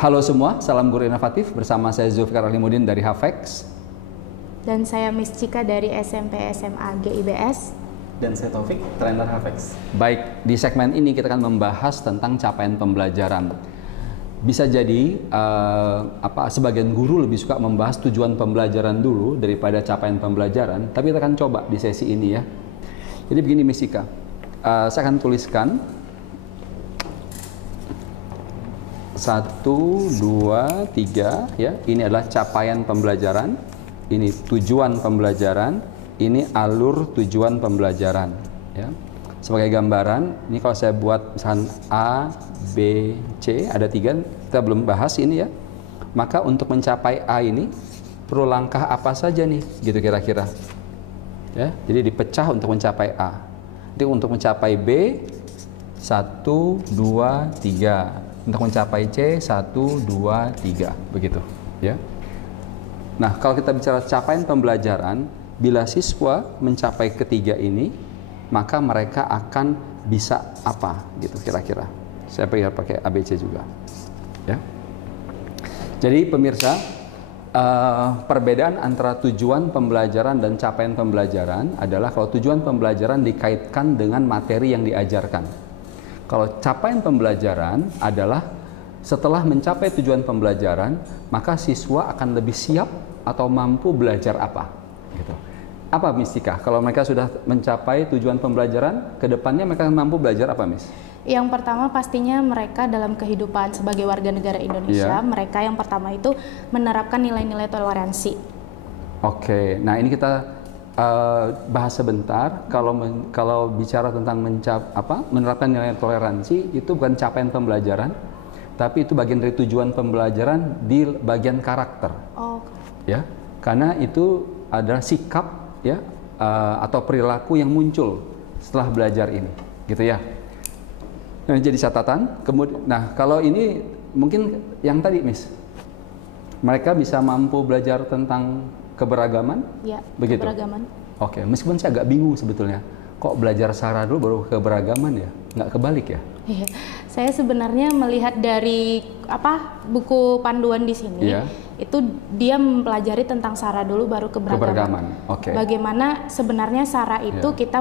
Halo semua, salam guru inovatif bersama saya Zulfikar Alimuddin dari Hafex. Dan saya Miss Cika dari SMP SMA GIBS. Dan saya Taufik, trainer Hafex. Baik, di segmen ini kita akan membahas tentang capaian pembelajaran. Bisa jadi sebagian guru lebih suka membahas tujuan pembelajaran dulu daripada capaian pembelajaran, tapi kita akan coba di sesi ini ya. Jadi begini Miss Cika, saya akan tuliskan 1, 2, 3 ya. Ini adalah capaian pembelajaran, ini tujuan pembelajaran, ini alur tujuan pembelajaran ya. Sebagai gambaran, ini kalau saya buat misalkan A, B, C, ada 3, kita belum bahas ini ya. Maka untuk mencapai A ini perlu langkah apa saja nih gitu kira-kira. Ya, jadi dipecah untuk mencapai A. Jadi untuk mencapai B 1, 2, 3. Untuk mencapai C 1, 2, 3 begitu ya. Nah, kalau kita bicara capaian pembelajaran, bila siswa mencapai ketiga ini, maka mereka akan bisa apa gitu kira-kira. Saya pakai ABC juga ya. Jadi pemirsa, perbedaan antara tujuan pembelajaran dan capaian pembelajaran adalah kalau tujuan pembelajaran dikaitkan dengan materi yang diajarkan. Kalau capaian pembelajaran adalah setelah mencapai tujuan pembelajaran, maka siswa akan lebih siap atau mampu belajar apa gitu. Apa Miss Cika? Kalau mereka sudah mencapai tujuan pembelajaran, ke depannya mereka mampu belajar apa, Miss? Yang pertama pastinya mereka dalam kehidupan sebagai warga negara Indonesia, mereka yang pertama itu menerapkan nilai-nilai toleransi. Oke, nah ini kita bahas sebentar. Kalau bicara tentang menerapkan nilai toleransi, itu bukan capaian pembelajaran, tapi itu bagian dari tujuan pembelajaran di bagian karakter. Ya, karena itu adalah sikap ya atau perilaku yang muncul setelah belajar ini, gitu ya. Nah, jadi catatan. Kemudian, nah kalau ini mungkin yang tadi, Miss, mereka bisa mampu belajar tentang keberagaman, ya, begitu. Keberagaman. Oke, meskipun saya agak bingung sebetulnya, kok belajar SARA dulu baru keberagaman ya, nggak kebalik ya? Iya, saya sebenarnya melihat dari buku panduan di sini, itu dia mempelajari tentang SARA dulu baru keberagaman. Oke. Bagaimana sebenarnya SARA itu kita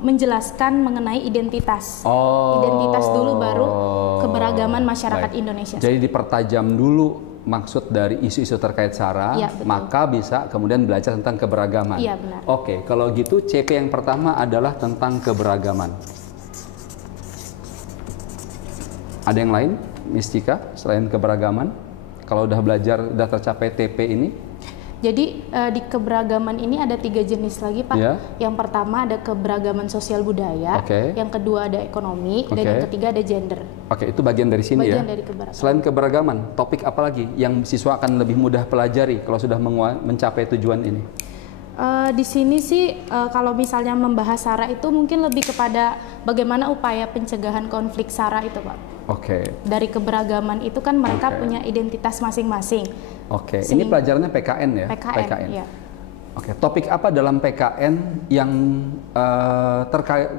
menjelaskan mengenai identitas. Identitas dulu baru keberagaman masyarakat Indonesia. Jadi dipertajam dulu maksud dari isu-isu terkait SARA, maka bisa kemudian belajar tentang keberagaman. Iya, benar. Oke, kalau gitu CP yang pertama adalah tentang keberagaman. Ada yang lain, Miss Cika, selain keberagaman? Kalau udah belajar, udah tercapai TP ini? Jadi di keberagaman ini ada 3 jenis lagi, Pak. Yang pertama ada keberagaman sosial budaya, yang kedua ada ekonomi, dan yang ketiga ada gender. Oke, itu bagian dari sini bagian dari keberagaman. Selain keberagaman, topik apa lagi yang siswa akan lebih mudah pelajari kalau sudah mencapai tujuan ini? Di sini sih kalau misalnya membahas SARA itu mungkin lebih kepada bagaimana upaya pencegahan konflik SARA itu, Pak. Dari keberagaman itu kan mereka punya identitas masing-masing. Ini pelajarannya PKN ya? PKN. Ya. Topik apa dalam PKN yang terkait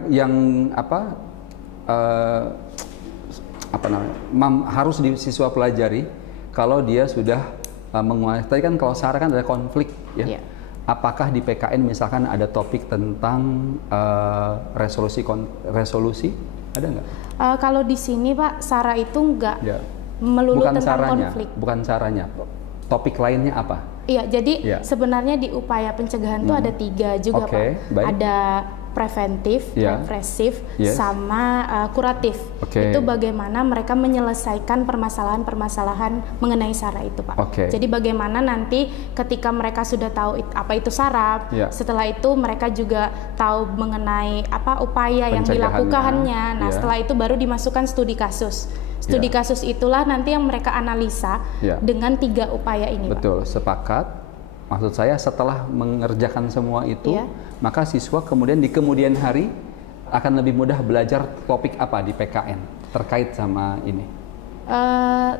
harus siswa pelajari kalau dia sudah menguasai? Tadi kan kalau SARA kan ada konflik ya. Apakah di PKN misalkan ada topik tentang resolusi? Ada nggak? Kalau di sini, Pak, SARA itu nggak melulu tentang konflik. Bukan caranya. Topik lainnya apa? Iya, jadi sebenarnya di upaya pencegahan itu ada 3 juga, Pak. Ada preventif, represif, sama kuratif. Itu bagaimana mereka menyelesaikan permasalahan-permasalahan mengenai SARA itu, Pak. Jadi bagaimana nanti ketika mereka sudah tahu apa itu SARA, setelah itu mereka juga tahu mengenai apa upaya yang dilakukannya. Nah, setelah itu baru dimasukkan studi kasus. Studi kasus itulah nanti yang mereka analisa dengan 3 upaya ini, Betul, sepakat. Maksud saya setelah mengerjakan semua itu, maka siswa kemudian di kemudian hari akan lebih mudah belajar topik apa di PKN terkait sama ini.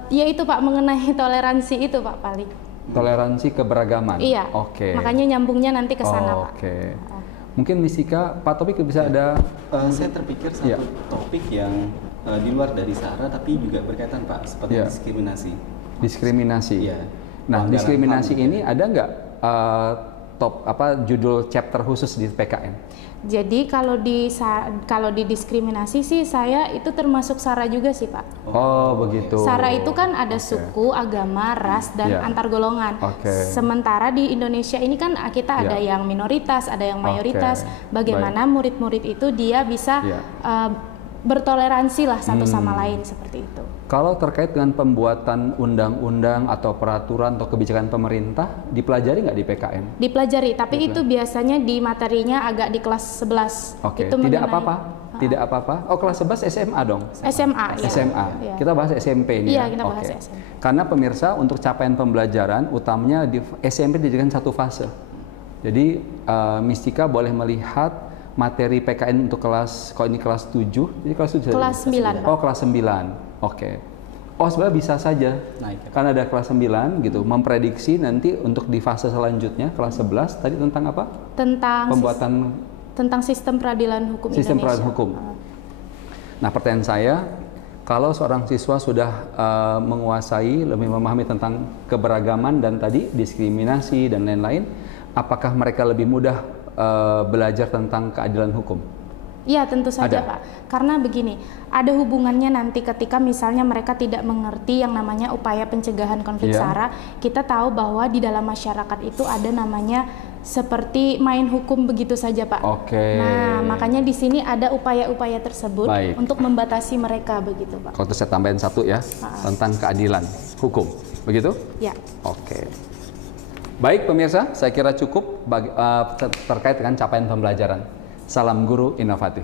Ya itu, Pak, mengenai toleransi itu, Pak, paling. Toleransi keberagaman. Iya. Makanya nyambungnya nanti ke sana, Pak. Mungkin Miss Cika, Pak Topik bisa ada? Saya terpikir satu topik yang di luar dari SARA tapi juga berkaitan Pak, seperti diskriminasi. Diskriminasi. Iya. Nah, diskriminasi ini ada nggak judul chapter khusus di PKN? Jadi kalau di diskriminasi sih saya itu termasuk SARA juga sih Pak. Oh begitu. SARA itu kan ada suku, agama, ras, dan antar golongan. Sementara di Indonesia ini kan kita ada yang minoritas, ada yang mayoritas. Bagaimana murid-murid itu dia bisa bertoleransi lah satu sama lain seperti itu. Kalau terkait dengan pembuatan undang-undang atau peraturan atau kebijakan pemerintah, dipelajari nggak di PKN? Dipelajari, tapi itu biasanya di materinya agak di kelas 11. Oke, tidak apa-apa? Tidak apa-apa? Oh, kelas 11 SMA dong? SMA, ya. SMA. Ya. Kita bahas SMP ini. Iya, kita bahas SMP. Karena pemirsa, untuk capaian pembelajaran, utamanya di SMP dijadikan satu fase. Jadi, Mistika boleh melihat materi PKN untuk kelas, kalau ini kelas 7, jadi kelas 7 kelas 9. Oh, kelas 9. Oke. Oh, sebenarnya bisa saja. Karena ada kelas 9 gitu, memprediksi nanti untuk di fase selanjutnya kelas 11 tadi tentang apa? Tentang sistem peradilan hukum Indonesia. Sistem peradilan hukum. Nah, pertanyaan saya, kalau seorang siswa sudah menguasai, lebih memahami tentang keberagaman dan tadi diskriminasi dan lain-lain, apakah mereka lebih mudah belajar tentang keadilan hukum? Iya, tentu saja Pak. Karena begini, ada hubungannya nanti ketika misalnya mereka tidak mengerti yang namanya upaya pencegahan konflik SARA. Kita tahu bahwa di dalam masyarakat itu ada namanya seperti main hukum begitu saja Pak. Nah, makanya di sini ada upaya-upaya tersebut untuk membatasi mereka begitu Pak. Kalau saya tambahin satu ya, tentang keadilan hukum, begitu? Ya. Baik pemirsa, saya kira cukup terkait dengan capaian pembelajaran. Salam guru inovatif.